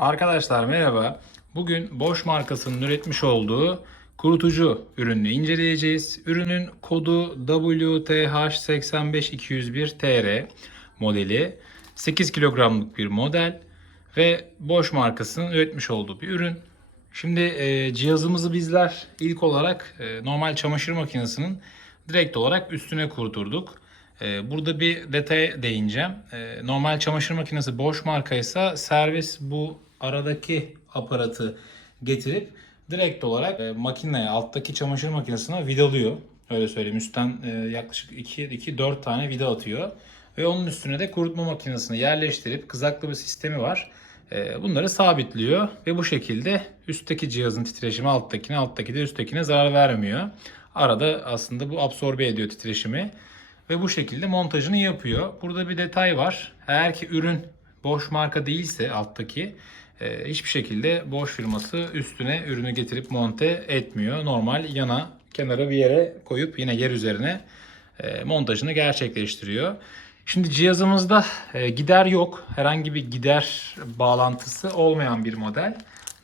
Arkadaşlar merhaba. Bugün Bosch markasının üretmiş olduğu kurutucu ürününü inceleyeceğiz. Ürünün kodu WTH85201TR modeli. 8 kilogramlık bir model ve Bosch markasının üretmiş olduğu bir ürün. Şimdi e, cihazımızı bizler ilk olarak e, normal çamaşır makinesinin direkt olarak üstüne kurdurduk. E, burada bir detaya değineceğim. E, normal çamaşır makinesi Bosch markaysa servis bu aradaki aparatı getirip direkt olarak e, makineye alttaki çamaşır makinesine vidalıyor. Öyle söyleyeyim. Üstten e, yaklaşık 2-4 tane vida atıyor. Ve onun üstüne de kurutma makinesini yerleştirip kızaklı bir sistemi var. E, Bunları sabitliyor ve bu şekilde üstteki cihazın titreşimi alttakine, alttaki de üsttekine zarar vermiyor. Arada aslında bu absorbe ediyor titreşimi ve bu şekilde montajını yapıyor. Burada bir detay var. Eğer ki ürün Bosch marka değilse alttaki e, hiçbir şekilde Bosch firması üstüne ürünü getirip monte etmiyor. Normal yana kenara bir yere koyup yine yer üzerine e, montajını gerçekleştiriyor. Şimdi cihazımızda e, gider yok. Herhangi bir gider bağlantısı olmayan bir model.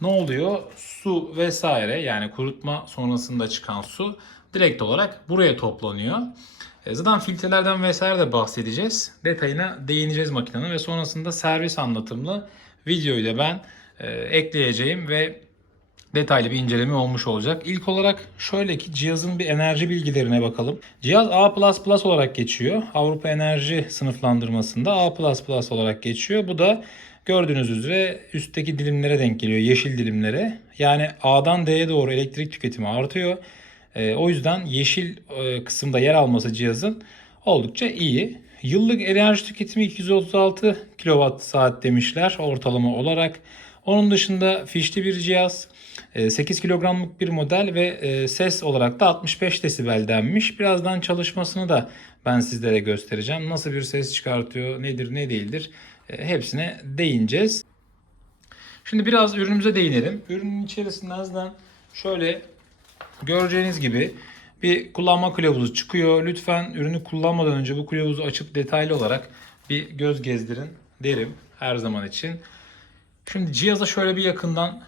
Ne oluyor? Su vesaire yani kurutma sonrasında çıkan su direkt olarak buraya toplanıyor. E, Zaten filtrelerden vesaire de bahsedeceğiz. Detayına değineceğiz makinenin ve sonrasında servis anlatımlı videoyu da ben e, ekleyeceğim ve detaylı bir inceleme olmuş olacak. İlk olarak şöyle ki cihazın bir enerji bilgilerine bakalım. Cihaz A++ olarak geçiyor. Avrupa Enerji sınıflandırmasında A++ olarak geçiyor. Bu da gördüğünüz üzere üstteki dilimlere denk geliyor. Yeşil dilimlere. Yani A'dan D'ye doğru elektrik tüketimi artıyor. Ee, o yüzden yeşil e, kısımda yer alması cihazın oldukça iyi. Yıllık enerji tüketimi 236 kWh saat demişler ortalama olarak. Onun dışında fişli bir cihaz. e, 8 kilogramlık bir model ve e, ses olarak da 65 desibel denmiş. Birazdan çalışmasını da ben sizlere göstereceğim. Nasıl bir ses çıkartıyor, nedir ne değildir e, hepsine değineceğiz. Şimdi biraz ürünümüze değinelim. Ürünün içerisinden azdan şöyle göreceğiniz gibi bir kullanma kılavuzu çıkıyor. Lütfen ürünü kullanmadan önce bu kılavuzu açıp detaylı olarak bir göz gezdirin derim her zaman için. Şimdi cihaza şöyle bir yakından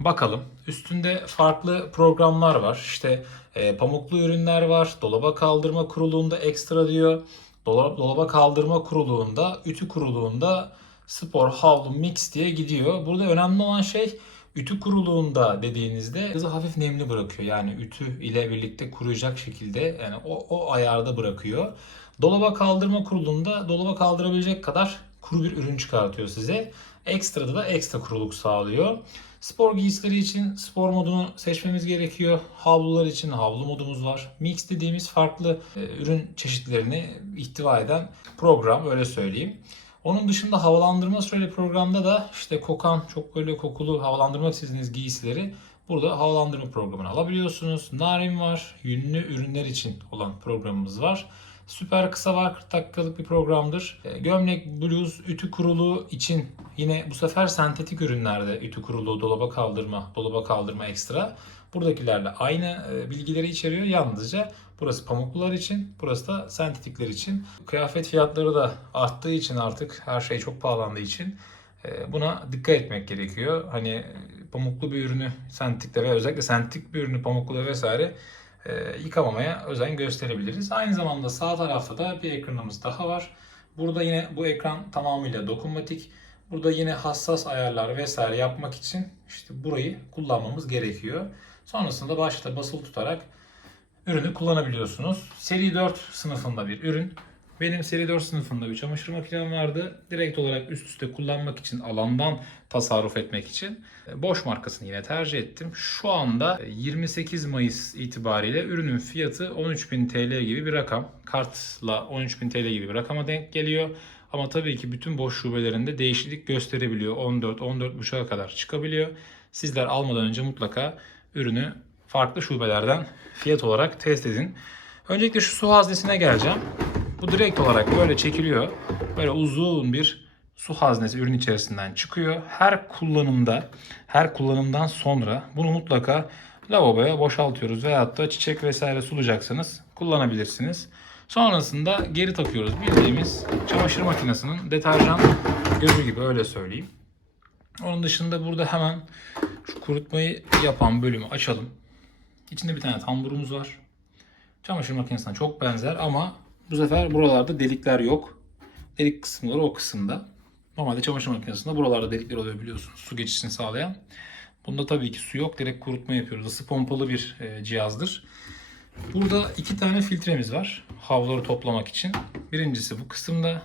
bakalım. Üstünde farklı programlar var. İşte e, pamuklu ürünler var. Dolaba kaldırma kuruluğunda ekstra diyor. Dolaba, dolaba kaldırma kuruluğunda, ütü kuruluğunda spor, havlu, mix diye gidiyor. Burada önemli olan şey ütü kuruluğunda dediğinizde kızı hafif nemli bırakıyor. Yani ütü ile birlikte kuruyacak şekilde yani o, o ayarda bırakıyor. Dolaba kaldırma kuruluğunda dolaba kaldırabilecek kadar kuru bir ürün çıkartıyor size. Ekstrada da ekstra kuruluk sağlıyor. Spor giysileri için spor modunu seçmemiz gerekiyor. Havlular için havlu modumuz var. Mix dediğimiz farklı e, ürün çeşitlerini ihtiva eden program öyle söyleyeyim. Onun dışında havalandırma süreli programda da işte kokan, çok böyle kokulu havalandırmak istediğiniz giysileri burada havalandırma programını alabiliyorsunuz. Narin var, yünlü ürünler için olan programımız var. Süper kısa var 40 dakikalık bir programdır. E, Gömlek, bluz, ütü kuruluğu için yine bu sefer sentetik ürünlerde ütü kuruluğu, dolaba kaldırma, dolaba kaldırma ekstra. Buradakilerle aynı e, bilgileri içeriyor. Yalnızca burası pamuklular için, burası da sentetikler için. Kıyafet fiyatları da arttığı için artık her şey çok pahalandığı için e, buna dikkat etmek gerekiyor. Hani e, pamuklu bir ürünü sentetikte ve özellikle sentetik bir ürünü pamuklu vesaire yıkamamaya özen gösterebiliriz. Aynı zamanda sağ tarafta da bir ekranımız daha var. Burada yine bu ekran tamamıyla dokunmatik. Burada yine hassas ayarlar vesaire yapmak için işte burayı kullanmamız gerekiyor. Sonrasında başta basılı tutarak ürünü kullanabiliyorsunuz. Seri 4 sınıfında bir ürün. Benim seri 4 sınıfında bir çamaşır makinem vardı. Direkt olarak üst üste kullanmak için, alandan tasarruf etmek için e, Bosch markasını yine tercih ettim. Şu anda e, 28 Mayıs itibariyle ürünün fiyatı 13.000 TL gibi bir rakam. Kartla 13.000 TL gibi bir rakama denk geliyor. Ama tabii ki bütün Bosch şubelerinde değişiklik gösterebiliyor. 14, 14.5'a kadar çıkabiliyor. Sizler almadan önce mutlaka ürünü farklı şubelerden fiyat olarak test edin. Öncelikle şu su haznesine geleceğim. Bu direkt olarak böyle çekiliyor. Böyle uzun bir su haznesi ürün içerisinden çıkıyor. Her kullanımda, her kullanımdan sonra bunu mutlaka lavaboya boşaltıyoruz veyahut da çiçek vesaire sulayacaksanız kullanabilirsiniz. Sonrasında geri takıyoruz. Bildiğimiz çamaşır makinesinin deterjan gözü gibi öyle söyleyeyim. Onun dışında burada hemen şu kurutmayı yapan bölümü açalım. İçinde bir tane tamburumuz var. Çamaşır makinesine çok benzer ama bu sefer buralarda delikler yok. Delik kısımları o kısımda. Normalde çamaşır makinesinde buralarda delikler oluyor biliyorsunuz su geçişini sağlayan. Bunda tabii ki su yok. Direkt kurutma yapıyoruz. Isı pompalı bir e, cihazdır. Burada iki tane filtremiz var. Havluları toplamak için. Birincisi bu kısımda.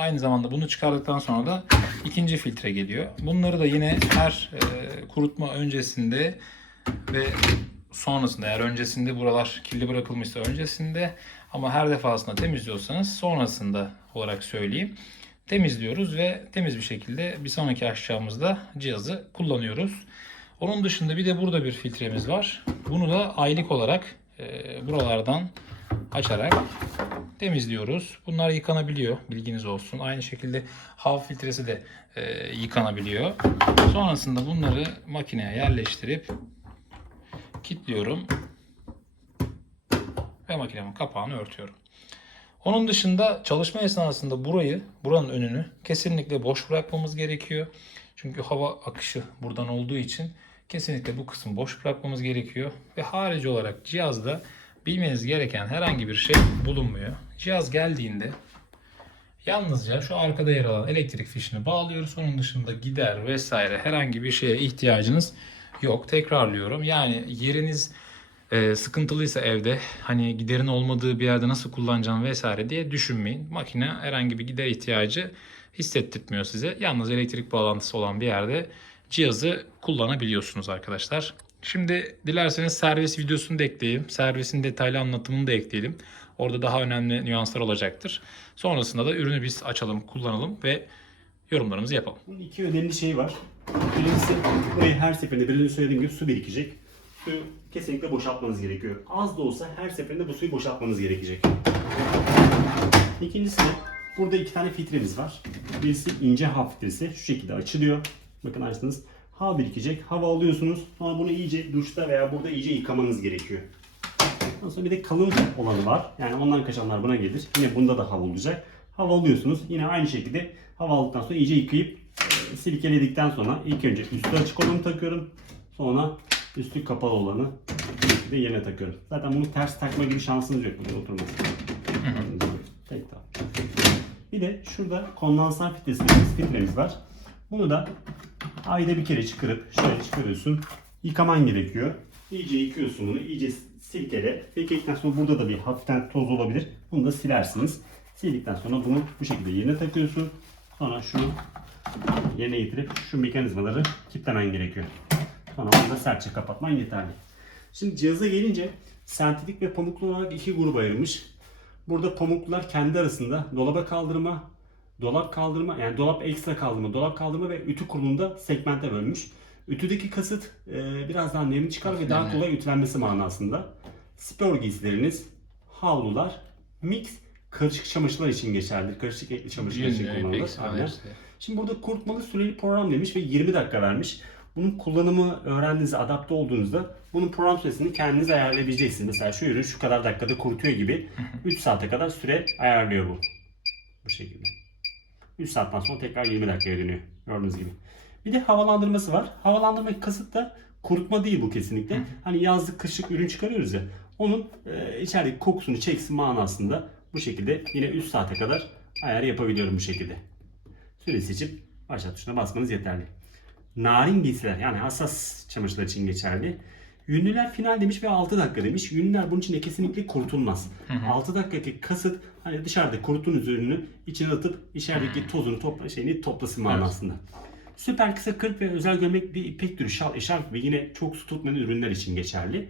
Aynı zamanda bunu çıkardıktan sonra da ikinci filtre geliyor. Bunları da yine her e, kurutma öncesinde ve sonrasında eğer öncesinde buralar kirli bırakılmışsa öncesinde ama her defasında temizliyorsanız sonrasında olarak söyleyeyim. Temizliyoruz ve temiz bir şekilde bir sonraki aşacağımızda cihazı kullanıyoruz. Onun dışında bir de burada bir filtremiz var. Bunu da aylık olarak e, buralardan açarak temizliyoruz. Bunlar yıkanabiliyor. Bilginiz olsun. Aynı şekilde hava filtresi de e, yıkanabiliyor. Sonrasında bunları makineye yerleştirip kilitliyorum ve makinemin kapağını örtüyorum. Onun dışında çalışma esnasında burayı, buranın önünü kesinlikle boş bırakmamız gerekiyor. Çünkü hava akışı buradan olduğu için kesinlikle bu kısmı boş bırakmamız gerekiyor. Ve harici olarak cihazda bilmeniz gereken herhangi bir şey bulunmuyor. Cihaz geldiğinde yalnızca şu arkada yer alan elektrik fişini bağlıyoruz. Onun dışında gider vesaire herhangi bir şeye ihtiyacınız yok. Tekrarlıyorum. Yani yeriniz e, sıkıntılıysa evde hani giderin olmadığı bir yerde nasıl kullanacağım vesaire diye düşünmeyin. Makine herhangi bir gider ihtiyacı hissettirtmiyor size. Yalnız elektrik bağlantısı olan bir yerde cihazı kullanabiliyorsunuz arkadaşlar. Şimdi dilerseniz servis videosunu da ekleyelim. Servisin detaylı anlatımını da ekleyelim. Orada daha önemli nüanslar olacaktır. Sonrasında da ürünü biz açalım, kullanalım ve yorumlarımızı yapalım. İki önemli şey var. Birincisi her seferinde biraz önce söylediğim gibi su birikecek. Suyu kesinlikle boşaltmanız gerekiyor. Az da olsa her seferinde bu suyu boşaltmanız gerekecek. İkincisi de burada iki tane filtremiz var. Birisi ince hava filtresi şu şekilde açılıyor. Bakın açtınız. Hava birikecek. Hava alıyorsunuz. Sonra bunu iyice duşta veya burada iyice yıkamanız gerekiyor. Ondan sonra bir de kalın olanı var. Yani ondan kaçanlar buna gelir. Yine bunda da hava olacak. Hava alıyorsunuz. Yine aynı şekilde hava aldıktan sonra iyice yıkayıp e, silkeledikten sonra ilk önce üstü açık olanı takıyorum. Sonra üstü kapalı olanı bir de yerine takıyorum. Zaten bunu ters takma gibi şansınız yok. Burada oturmaz. Tek. Bir de şurada kondansan filtresi dediğimiz filtremiz var. Bunu da ayda bir kere çıkarıp şöyle çıkarıyorsun. Yıkaman gerekiyor. İyice yıkıyorsun bunu. iyice silkele. Silkeledikten sonra burada da bir hafiften toz olabilir. Bunu da silersiniz. Sildikten sonra bunu bu şekilde yerine takıyorsun. Sonra şunu yerine getirip şu mekanizmaları kilitlemen gerekiyor. Sonra bunu da sertçe kapatman yeterli. Şimdi cihaza gelince sentetik ve pamuklu olarak iki gruba ayrılmış. Burada pamuklular kendi arasında dolaba kaldırma, dolap kaldırma yani dolap ekstra kaldırma, dolap kaldırma ve ütü kurulumunda segmente bölmüş. Ütüdeki kasıt e, biraz daha nemli çıkar ve daha kolay ütülenmesi manasında. Spor giysileriniz, havlular, mix karışık çamaşırlar için geçerlidir. Karışık etli çamaşırlar için kullanılır. Aynen. hepsi. Şimdi burada kurutmalı süreli program demiş ve 20 dakika vermiş. Bunun kullanımı öğrendiğinizde, adapte olduğunuzda bunun program süresini kendiniz ayarlayabileceksiniz. Mesela şu ürün şu kadar dakikada kurutuyor gibi 3 saate kadar süre ayarlıyor bu. Bu şekilde. 3 saatten sonra tekrar 20 dakikaya dönüyor. Gördüğünüz gibi. Bir de havalandırması var. Havalandırma kasıt da kurutma değil bu kesinlikle. Hani yazlık kışlık ürün çıkarıyoruz ya. Onun e, içerideki kokusunu çeksin manasında bu şekilde yine 3 saate kadar ayar yapabiliyorum bu şekilde. Süre seçip başlat tuşuna basmanız yeterli. Narin giysiler yani hassas çamaşırlar için geçerli. Yünlüler final demiş ve 6 dakika demiş. Yünlüler bunun içinde kesinlikle kurutulmaz. 6 dakikaki kasıt hani dışarıda kuruttuğunuz ürünü içine atıp içerideki tozunu topla, şeyini toplasın manasında. Süper kısa 40 ve özel gömlek bir ipek türü şal, eşarp ve yine çok su tutmayan ürünler için geçerli.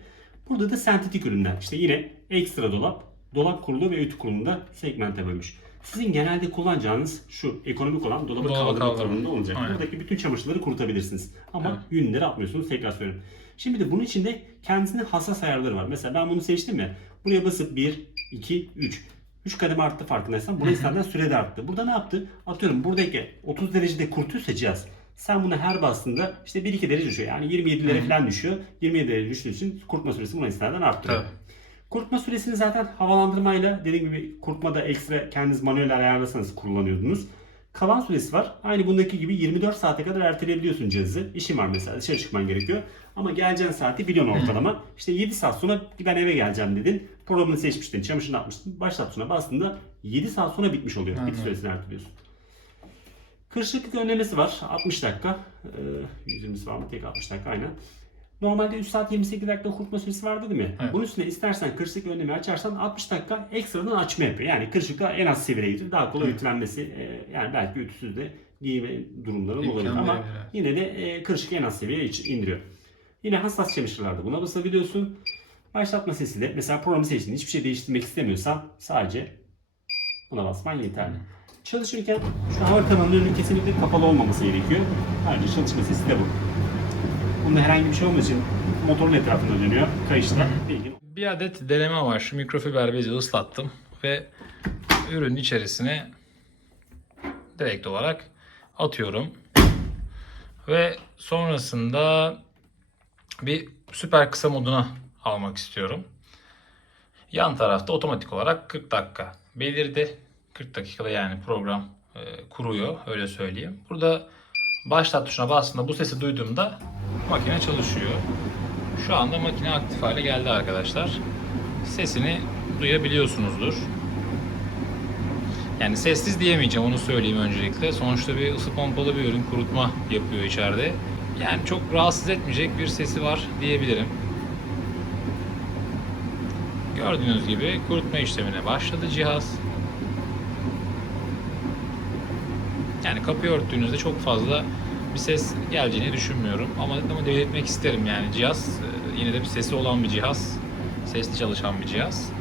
Burada da sentetik ürünler. İşte yine ekstra dolap, dolap kurulu ve ütü kurulunda segmente bölmüş. Sizin genelde kullanacağınız şu ekonomik olan Dolaba kaldırma kurulunda olacak. Aynen. Buradaki bütün çamaşırları kurutabilirsiniz. Ama Evet. yünleri atmıyorsunuz tekrar söylüyorum. Şimdi de bunun içinde kendisine hassas ayarları var. Mesela ben bunu seçtim ya. Buraya basıp 1, 2, 3. 3 kademe arttı farkındaysan. Buraya istediğinden sürede arttı. Burada ne yaptı? Atıyorum buradaki 30 derecede kurtuysa cihaz. Sen bunu her bastığında işte 1-2 derece düşüyor. Yani 27'lere falan düşüyor. 27 derece düştüğü için kurutma süresi buna istinaden arttırıyor. Tabii. Kurutma süresini zaten havalandırmayla dediğim gibi kurutmada ekstra kendiniz manuel ayarlasanız kullanıyordunuz. Kalan süresi var. Aynı bundaki gibi 24 saate kadar erteleyebiliyorsun cihazı. İşin var mesela dışarı çıkman gerekiyor. Ama geleceğin saati biliyorsun ortalama. İşte 7 saat sonra ben eve geleceğim dedin. Programını seçmiştin, çamaşırını atmıştın. Başlat tuşuna bastığında 7 saat sonra bitmiş oluyor. Bitiş Anladım. süresini erteliyorsun. Kırışıklık önlemesi var. 60 dakika. Ee, 120'si var mı? Tek 60 dakika aynen. Normalde 3 saat 28 dakika kurutma süresi vardı değil mi? Evet. Bunun üstüne istersen kırışıklık önlemi açarsan 60 dakika ekstradan açma yapıyor. Yani kırışıklığa en az seviyeye getiriyor. Daha kolay ütülenmesi. e, yani belki ütüsüz de giyme durumları olabilir ama evet. yine de e, kırışıklığı en az seviyeye indiriyor. Yine hassas çamaşırlarda buna basabiliyorsun. Başlatma sesi de mesela programı seçtin. Hiçbir şey değiştirmek istemiyorsan sadece buna basman yeterli. Çalışırken şu hava kanalının kesinlikle kapalı olmaması gerekiyor. Ayrıca çalışma sesi de bu. Bunda herhangi bir şey olmadığı için motorun etrafında dönüyor. Kayışta bilgin. Bir adet deneme var. Şu mikrofiber bezi ıslattım ve ürünün içerisine direkt olarak atıyorum. Ve sonrasında bir süper kısa moduna almak istiyorum. Yan tarafta otomatik olarak 40 dakika belirdi. 40 dakikada yani program e, kuruyor öyle söyleyeyim. Burada başlat tuşuna bastığımda bu sesi duyduğumda makine çalışıyor. Şu anda makine aktif hale geldi arkadaşlar. Sesini duyabiliyorsunuzdur. Yani sessiz diyemeyeceğim onu söyleyeyim öncelikle. Sonuçta bir ısı pompalı bir ürün kurutma yapıyor içeride. Yani çok rahatsız etmeyecek bir sesi var diyebilirim. Gördüğünüz gibi kurutma işlemine başladı cihaz. Yani kapıyı örttüğünüzde çok fazla bir ses geleceğini düşünmüyorum. Ama, ama belirtmek isterim yani cihaz e, yine de bir sesi olan bir cihaz. Sesli çalışan bir cihaz.